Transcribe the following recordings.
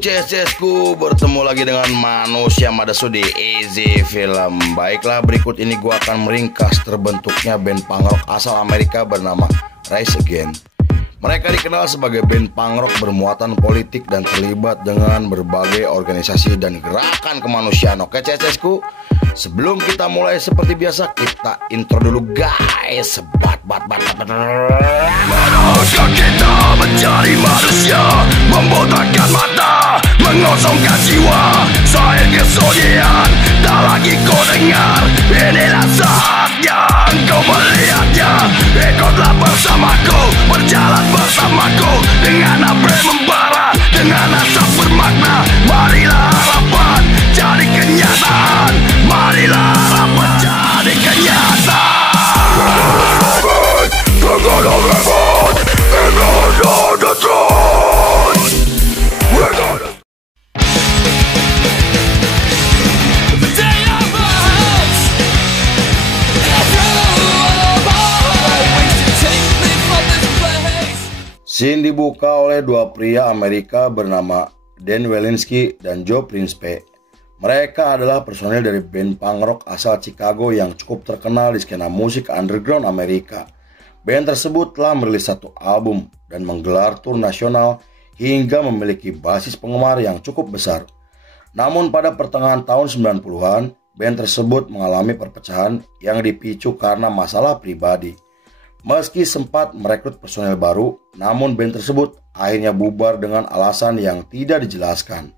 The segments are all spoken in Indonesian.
CSku, bertemu lagi dengan manusia Madasu di Easy Film. Baiklah, berikut ini gua akan meringkas terbentuknya band punk rock asal Amerika bernama Rise Again. Mereka dikenal sebagai band punk rock bermuatan politik dan terlibat dengan berbagai organisasi dan gerakan kemanusiaan. Oke CSku, sebelum kita mulai seperti biasa, kita intro dulu guys. Manusia kita menjadi manusia, membotakkan mata, mengosongkan jiwa. Saya kesunyian, tak lagi kau dengar. Inilah saatnya engkau melihatnya. Ikutlah bersamaku, berjalan bersamaku, dengan apa yang membara, dengan asap bermakna. Marilah harapan jadi kenyataan, marilah harapan jadi kenyataan. We're gonna revolt, we're gonna destroy. We're gonna. The day of us, Scene dibuka oleh dua pria Amerika bernama Dan Welinsky dan Joe Prinspe. Mereka adalah personil dari band punk rock asal Chicago yang cukup terkenal di skena musik underground Amerika. Band tersebut telah merilis satu album dan menggelar tur nasional hingga memiliki basis penggemar yang cukup besar. Namun pada pertengahan tahun 90-an, band tersebut mengalami perpecahan yang dipicu karena masalah pribadi. Meski sempat merekrut personel baru, namun band tersebut akhirnya bubar dengan alasan yang tidak dijelaskan.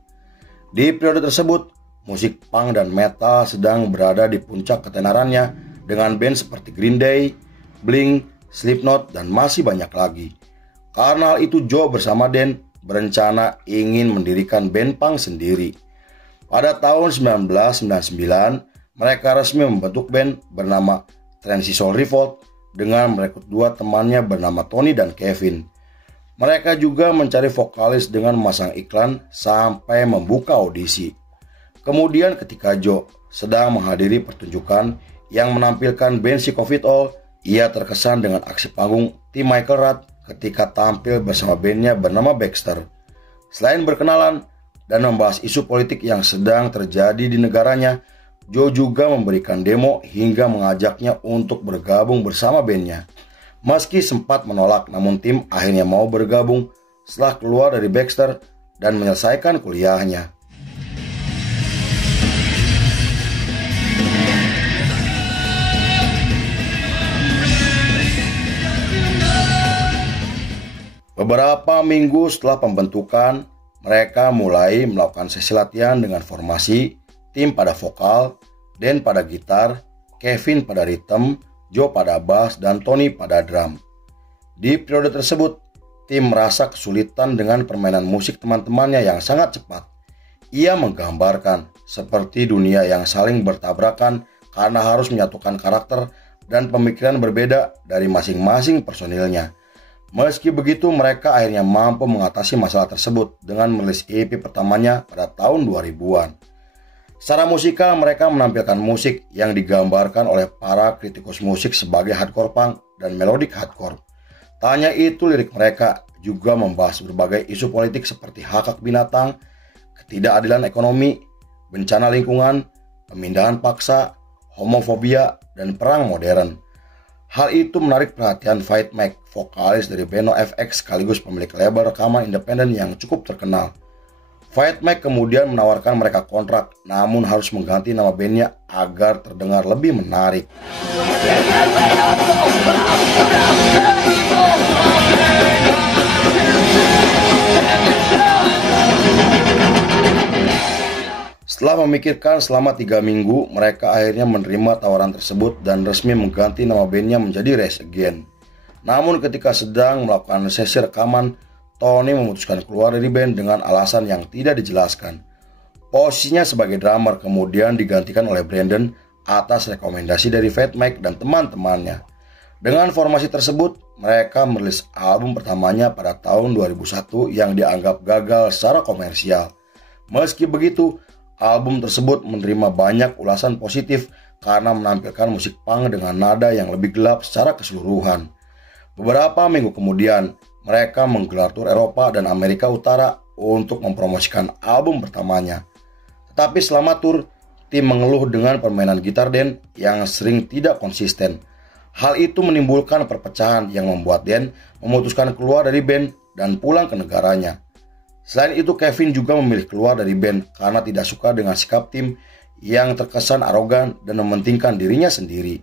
Di periode tersebut, musik punk dan metal sedang berada di puncak ketenarannya dengan band seperti Green Day, Blink, Slipknot, dan masih banyak lagi. Karena hal itu, Joe bersama Dan berencana ingin mendirikan band punk sendiri. Pada tahun 1999, mereka resmi membentuk band bernama Transition Revolt dengan merekrut dua temannya bernama Tony dan Kevin. Mereka juga mencari vokalis dengan memasang iklan sampai membuka audisi. Kemudian ketika Joe sedang menghadiri pertunjukan yang menampilkan band Sick of It All, ia terkesan dengan aksi panggung tim Michael Rath ketika tampil bersama bandnya bernama Baxter. Selain berkenalan dan membahas isu politik yang sedang terjadi di negaranya, Joe juga memberikan demo hingga mengajaknya untuk bergabung bersama bandnya. Meski sempat menolak, namun tim akhirnya mau bergabung setelah keluar dari Baxter dan menyelesaikan kuliahnya. Beberapa minggu setelah pembentukan, mereka mulai melakukan sesi latihan dengan formasi tim pada vokal, Dan pada gitar, Kevin pada rhythm, Joe pada bass, dan Tony pada drum. Di periode tersebut, tim merasa kesulitan dengan permainan musik teman-temannya yang sangat cepat. Ia menggambarkan seperti dunia yang saling bertabrakan karena harus menyatukan karakter dan pemikiran berbeda dari masing-masing personilnya. Meski begitu, mereka akhirnya mampu mengatasi masalah tersebut dengan merilis EP pertamanya pada tahun 2000-an. Secara musikal, mereka menampilkan musik yang digambarkan oleh para kritikus musik sebagai hardcore punk dan melodic hardcore. Tak hanya itu, lirik mereka juga membahas berbagai isu politik seperti hak binatang, ketidakadilan ekonomi, bencana lingkungan, pemindahan paksa, homofobia, dan perang modern. Hal itu menarik perhatian Fight Mac, vokalis dari band NoFX sekaligus pemilik label rekaman independen yang cukup terkenal. Fight Mac kemudian menawarkan mereka kontrak, namun harus mengganti nama bandnya agar terdengar lebih menarik. Setelah memikirkan selama 3 minggu, mereka akhirnya menerima tawaran tersebut dan resmi mengganti nama bandnya menjadi Rise Again. Namun ketika sedang melakukan sesi rekaman, Tony memutuskan keluar dari band dengan alasan yang tidak dijelaskan. Posisinya sebagai drummer kemudian digantikan oleh Brandon atas rekomendasi dari Fat Mike dan teman-temannya. Dengan formasi tersebut, mereka merilis album pertamanya pada tahun 2001 yang dianggap gagal secara komersial. Meski begitu, album tersebut menerima banyak ulasan positif karena menampilkan musik punk dengan nada yang lebih gelap secara keseluruhan. Beberapa minggu kemudian, mereka menggelar tur Eropa dan Amerika Utara untuk mempromosikan album pertamanya. Tetapi selama tur, tim mengeluh dengan permainan gitar Dan yang sering tidak konsisten. Hal itu menimbulkan perpecahan yang membuat Dan memutuskan keluar dari band dan pulang ke negaranya. Selain itu, Kevin juga memilih keluar dari band karena tidak suka dengan sikap tim yang terkesan arogan dan mementingkan dirinya sendiri.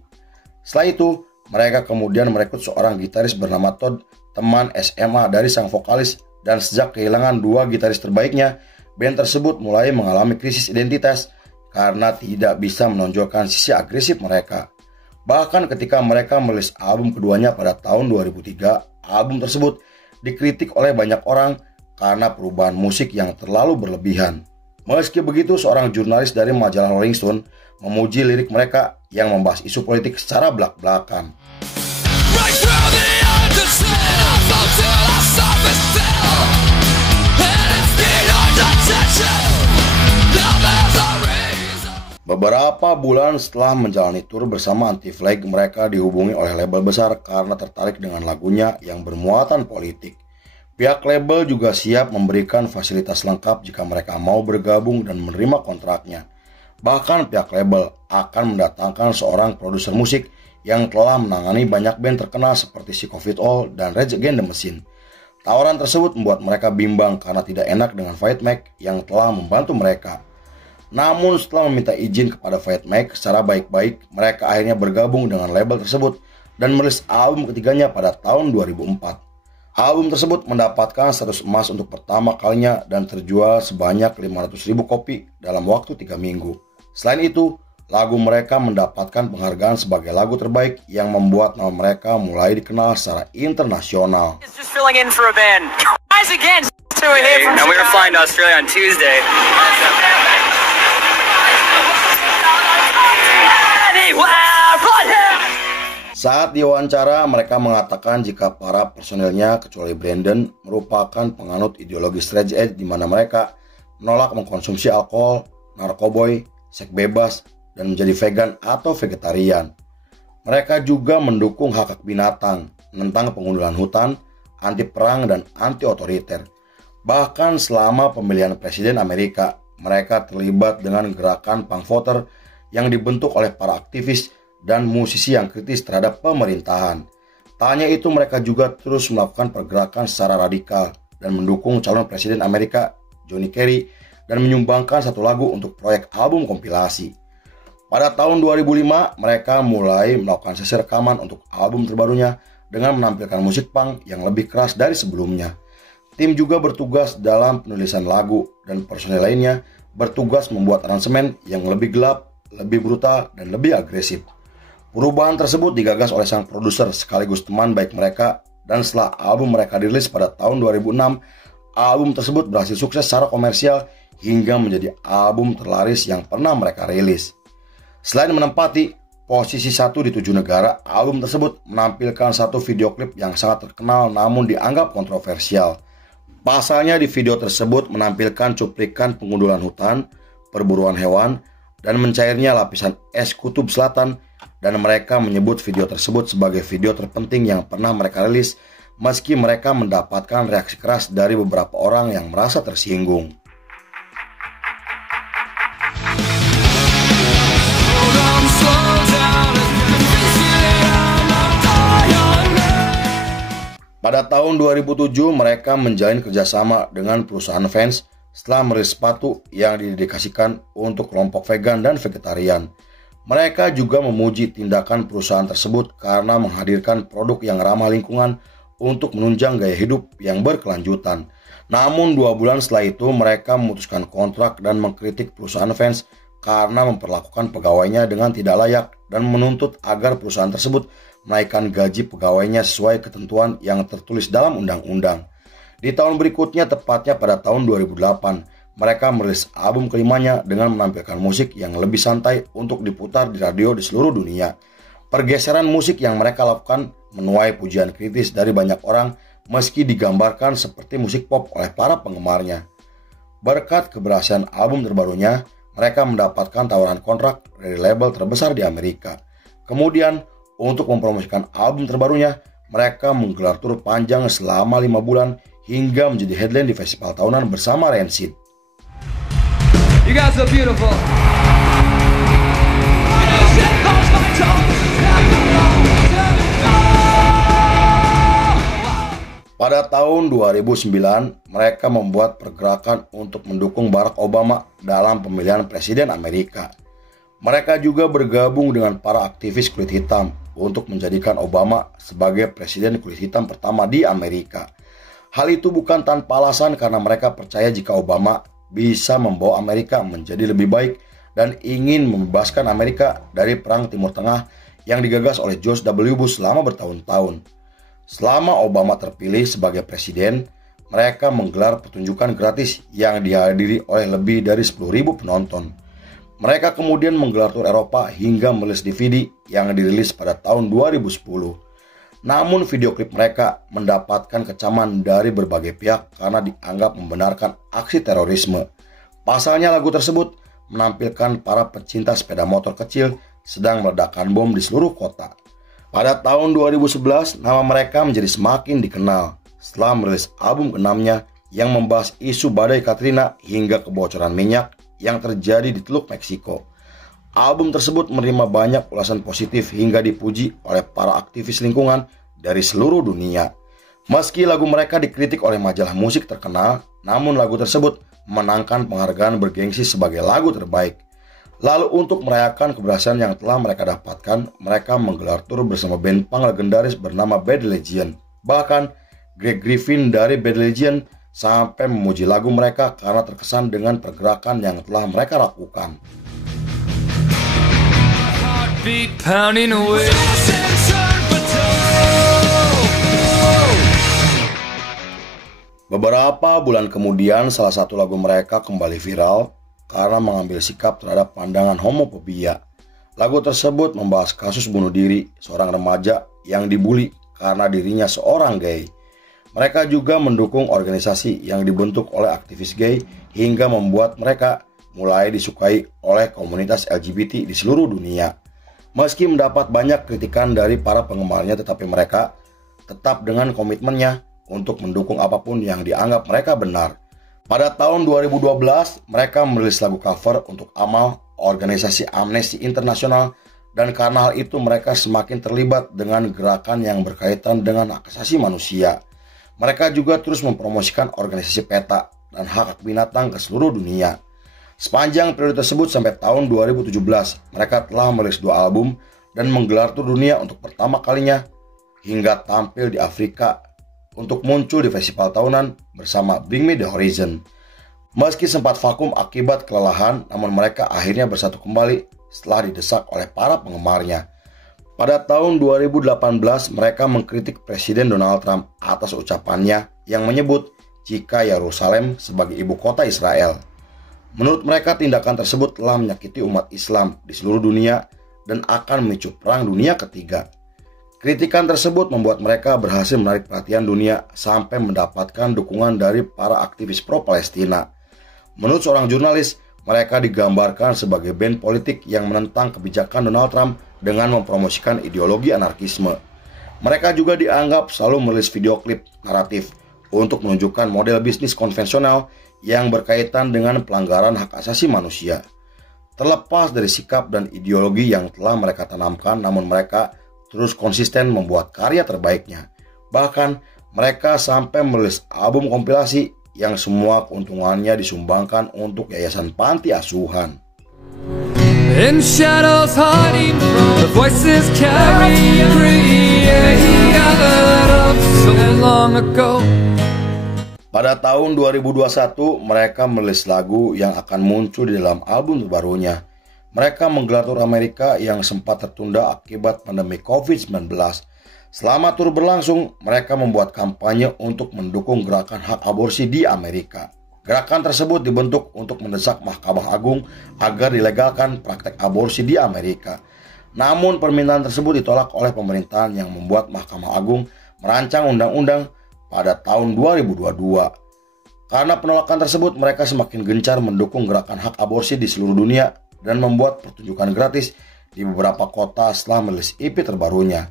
Setelah itu, mereka kemudian merekrut seorang gitaris bernama Todd, teman SMA dari sang vokalis, dan sejak kehilangan dua gitaris terbaiknya, band tersebut mulai mengalami krisis identitas karena tidak bisa menonjolkan sisi agresif mereka. Bahkan ketika mereka merilis album keduanya pada tahun 2003, album tersebut dikritik oleh banyak orang karena perubahan musik yang terlalu berlebihan. Meski begitu, seorang jurnalis dari majalah Rolling Stone memuji lirik mereka yang membahas isu politik secara belak-belakan. Beberapa bulan setelah menjalani tur bersama Anti-Flag, mereka dihubungi oleh label besar karena tertarik dengan lagunya yang bermuatan politik. Pihak label juga siap memberikan fasilitas lengkap jika mereka mau bergabung dan menerima kontraknya. Bahkan pihak label akan mendatangkan seorang produser musik yang telah menangani banyak band terkenal seperti Sick of It All dan Rage Against the Machine. Tawaran tersebut membuat mereka bimbang karena tidak enak dengan Fleetwood Mac yang telah membantu mereka. Namun setelah meminta izin kepada Fleetwood Mac secara baik-baik, mereka akhirnya bergabung dengan label tersebut dan merilis album ketiganya pada tahun 2004. Album tersebut mendapatkan status emas untuk pertama kalinya dan terjual sebanyak 500.000 kopi dalam waktu 3 minggu. Selain itu, lagu mereka mendapatkan penghargaan sebagai lagu terbaik yang membuat nama mereka mulai dikenal secara internasional. Just filling in for a band. Guys again, so we're here from and we were flying to Australia on Tuesday. Saat diwawancara, mereka mengatakan jika para personilnya kecuali Brandon merupakan penganut ideologi straight edge di mana mereka menolak mengkonsumsi alkohol, narkoboy, seks bebas, dan menjadi vegan atau vegetarian. Mereka juga mendukung hak binatang, menentang pengundulan hutan, anti perang, dan anti otoriter. Bahkan selama pemilihan presiden Amerika, mereka terlibat dengan gerakan punk voter yang dibentuk oleh para aktivis dan musisi yang kritis terhadap pemerintahan. Tak hanya itu, mereka juga terus melakukan pergerakan secara radikal dan mendukung calon presiden Amerika, John Kerry, dan menyumbangkan satu lagu untuk proyek album kompilasi. Pada tahun 2005, mereka mulai melakukan sesi rekaman untuk album terbarunya dengan menampilkan musik punk yang lebih keras dari sebelumnya. Tim juga bertugas dalam penulisan lagu dan personel lainnya bertugas membuat aransemen yang lebih gelap, lebih brutal, dan lebih agresif. Perubahan tersebut digagas oleh sang produser sekaligus teman baik mereka, dan setelah album mereka dirilis pada tahun 2006, album tersebut berhasil sukses secara komersial hingga menjadi album terlaris yang pernah mereka rilis. Selain menempati posisi 1 di 7 negara, album tersebut menampilkan satu video klip yang sangat terkenal namun dianggap kontroversial. Pasalnya di video tersebut menampilkan cuplikan pengundulan hutan, perburuan hewan, dan mencairnya lapisan es kutub selatan, dan mereka menyebut video tersebut sebagai video terpenting yang pernah mereka rilis, meski mereka mendapatkan reaksi keras dari beberapa orang yang merasa tersinggung. Pada tahun 2007, mereka menjalin kerjasama dengan perusahaan Vans setelah merilis sepatu yang didedikasikan untuk kelompok vegan dan vegetarian. Mereka juga memuji tindakan perusahaan tersebut karena menghadirkan produk yang ramah lingkungan untuk menunjang gaya hidup yang berkelanjutan. Namun 2 bulan setelah itu, mereka memutuskan kontrak dan mengkritik perusahaan Vans karena memperlakukan pegawainya dengan tidak layak dan menuntut agar perusahaan tersebut menaikkan gaji pegawainya sesuai ketentuan yang tertulis dalam undang-undang. Di tahun berikutnya, tepatnya pada tahun 2008, mereka merilis album kelimanya dengan menampilkan musik yang lebih santai untuk diputar di radio di seluruh dunia. Pergeseran musik yang mereka lakukan menuai pujian kritis dari banyak orang meski digambarkan seperti musik pop oleh para penggemarnya. Berkat keberhasilan album terbarunya, mereka mendapatkan tawaran kontrak dari label terbesar di Amerika. Kemudian, untuk mempromosikan album terbarunya, mereka menggelar tur panjang selama 5 bulan hingga menjadi headline di festival tahunan bersama Rancid. You guys are beautiful. Pada tahun 2009, mereka membuat pergerakan untuk mendukung Barack Obama dalam pemilihan presiden Amerika. Mereka juga bergabung dengan para aktivis kulit hitam untuk menjadikan Obama sebagai presiden kulit hitam pertama di Amerika. Hal itu bukan tanpa alasan karena mereka percaya jika Obama bisa membawa Amerika menjadi lebih baik dan ingin membebaskan Amerika dari Perang Timur Tengah yang digagas oleh George W. Bush selama bertahun-tahun. Selama Obama terpilih sebagai presiden, mereka menggelar pertunjukan gratis yang dihadiri oleh lebih dari 10.000 penonton. Mereka kemudian menggelar tur Eropa hingga merilis DVD yang dirilis pada tahun 2010. Namun video klip mereka mendapatkan kecaman dari berbagai pihak karena dianggap membenarkan aksi terorisme. Pasalnya lagu tersebut menampilkan para pecinta sepeda motor kecil sedang meledakkan bom di seluruh kota. Pada tahun 2011, nama mereka menjadi semakin dikenal setelah merilis album ke-6-nya yang membahas isu badai Katrina hingga kebocoran minyak yang terjadi di Teluk Meksiko. Album tersebut menerima banyak ulasan positif hingga dipuji oleh para aktivis lingkungan dari seluruh dunia. Meski lagu mereka dikritik oleh majalah musik terkenal, namun lagu tersebut memenangkan penghargaan bergengsi sebagai lagu terbaik. Lalu untuk merayakan keberhasilan yang telah mereka dapatkan, mereka menggelar tur bersama band punk legendaris bernama Bad Religion. Bahkan, Greg Griffin dari Bad Religion sampai memuji lagu mereka karena terkesan dengan pergerakan yang telah mereka lakukan. Beberapa bulan kemudian, salah satu lagu mereka kembali viral karena mengambil sikap terhadap pandangan homofobia. Lagu tersebut membahas kasus bunuh diri seorang remaja yang dibully karena dirinya seorang gay. Mereka juga mendukung organisasi yang dibentuk oleh aktivis gay hingga membuat mereka mulai disukai oleh komunitas LGBT di seluruh dunia. Meski mendapat banyak kritikan dari para penggemarnya, tetapi mereka tetap dengan komitmennya untuk mendukung apapun yang dianggap mereka benar. Pada tahun 2012, mereka merilis lagu cover untuk Amal, organisasi Amnesty International, dan karena hal itu mereka semakin terlibat dengan gerakan yang berkaitan dengan hak asasi manusia. Mereka juga terus mempromosikan organisasi PETA dan hak binatang ke seluruh dunia. Sepanjang periode tersebut sampai tahun 2017, mereka telah merilis 2 album dan menggelar tur dunia untuk pertama kalinya hingga tampil di Afrika untuk muncul di festival tahunan bersama Bring Me The Horizon. Meski sempat vakum akibat kelelahan, namun mereka akhirnya bersatu kembali setelah didesak oleh para penggemarnya. Pada tahun 2018, mereka mengkritik Presiden Donald Trump atas ucapannya yang menyebut jika Yerusalem sebagai ibu kota Israel. Menurut mereka, tindakan tersebut telah menyakiti umat Islam di seluruh dunia dan akan memicu Perang Dunia Ketiga. Kritikan tersebut membuat mereka berhasil menarik perhatian dunia sampai mendapatkan dukungan dari para aktivis pro-Palestina. Menurut seorang jurnalis, mereka digambarkan sebagai band politik yang menentang kebijakan Donald Trump dengan mempromosikan ideologi anarkisme. Mereka juga dianggap selalu merilis video klip naratif untuk menunjukkan model bisnis konvensional yang berkaitan dengan pelanggaran hak asasi manusia. Terlepas dari sikap dan ideologi yang telah mereka tanamkan, namun mereka terus konsisten membuat karya terbaiknya. Bahkan mereka sampai merilis album kompilasi yang semua keuntungannya disumbangkan untuk yayasan panti asuhan. In shadows hiding from the voices carrying so long ago. Pada tahun 2021, mereka merilis lagu yang akan muncul di dalam album terbarunya. Mereka menggelar tur Amerika yang sempat tertunda akibat pandemi COVID-19. Selama tur berlangsung, mereka membuat kampanye untuk mendukung gerakan hak aborsi di Amerika. Gerakan tersebut dibentuk untuk mendesak Mahkamah Agung agar dilegalkan praktek aborsi di Amerika. Namun permintaan tersebut ditolak oleh pemerintahan yang membuat Mahkamah Agung merancang undang-undang pada tahun 2022. Karena penolakan tersebut, mereka semakin gencar mendukung gerakan hak aborsi di seluruh dunia dan membuat pertunjukan gratis di beberapa kota setelah merilis EP terbarunya.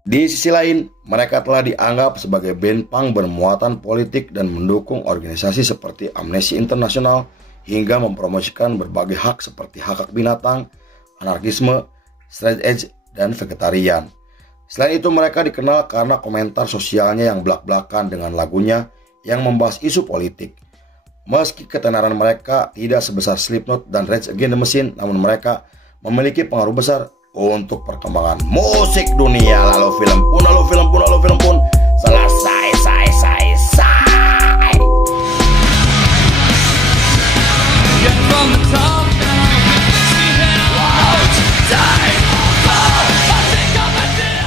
Di sisi lain, mereka telah dianggap sebagai band punk bermuatan politik dan mendukung organisasi seperti Amnesty International hingga mempromosikan berbagai hak seperti hak binatang, anarkisme, straight edge, dan vegetarian. Selain itu, mereka dikenal karena komentar sosialnya yang belak-belakan dengan lagunya yang membahas isu politik. Meski ketenaran mereka tidak sebesar Slipknot dan Rage Against the Machine, namun mereka memiliki pengaruh besar untuk perkembangan musik dunia. Lalu film pun selesai. Get from the top now, see how die. I think I'm a dead.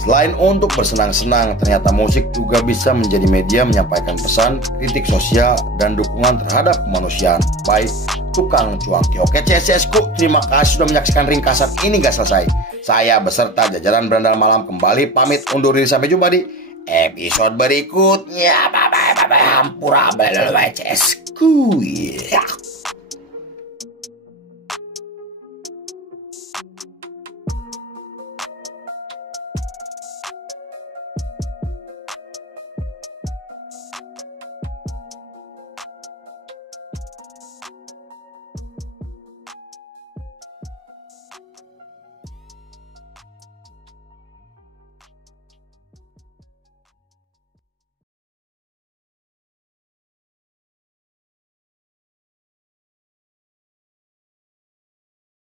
Selain untuk bersenang-senang, ternyata musik juga bisa menjadi media menyampaikan pesan, kritik sosial, dan dukungan terhadap kemanusiaan. Baik, tukang cuanki. Oke CSSku, terima kasih sudah menyaksikan ringkasan ini gak selesai. Saya beserta jajaran Berandal Malam kembali pamit undur diri, sampai jumpa di episode berikutnya. Bye bye. Hampura CSSku.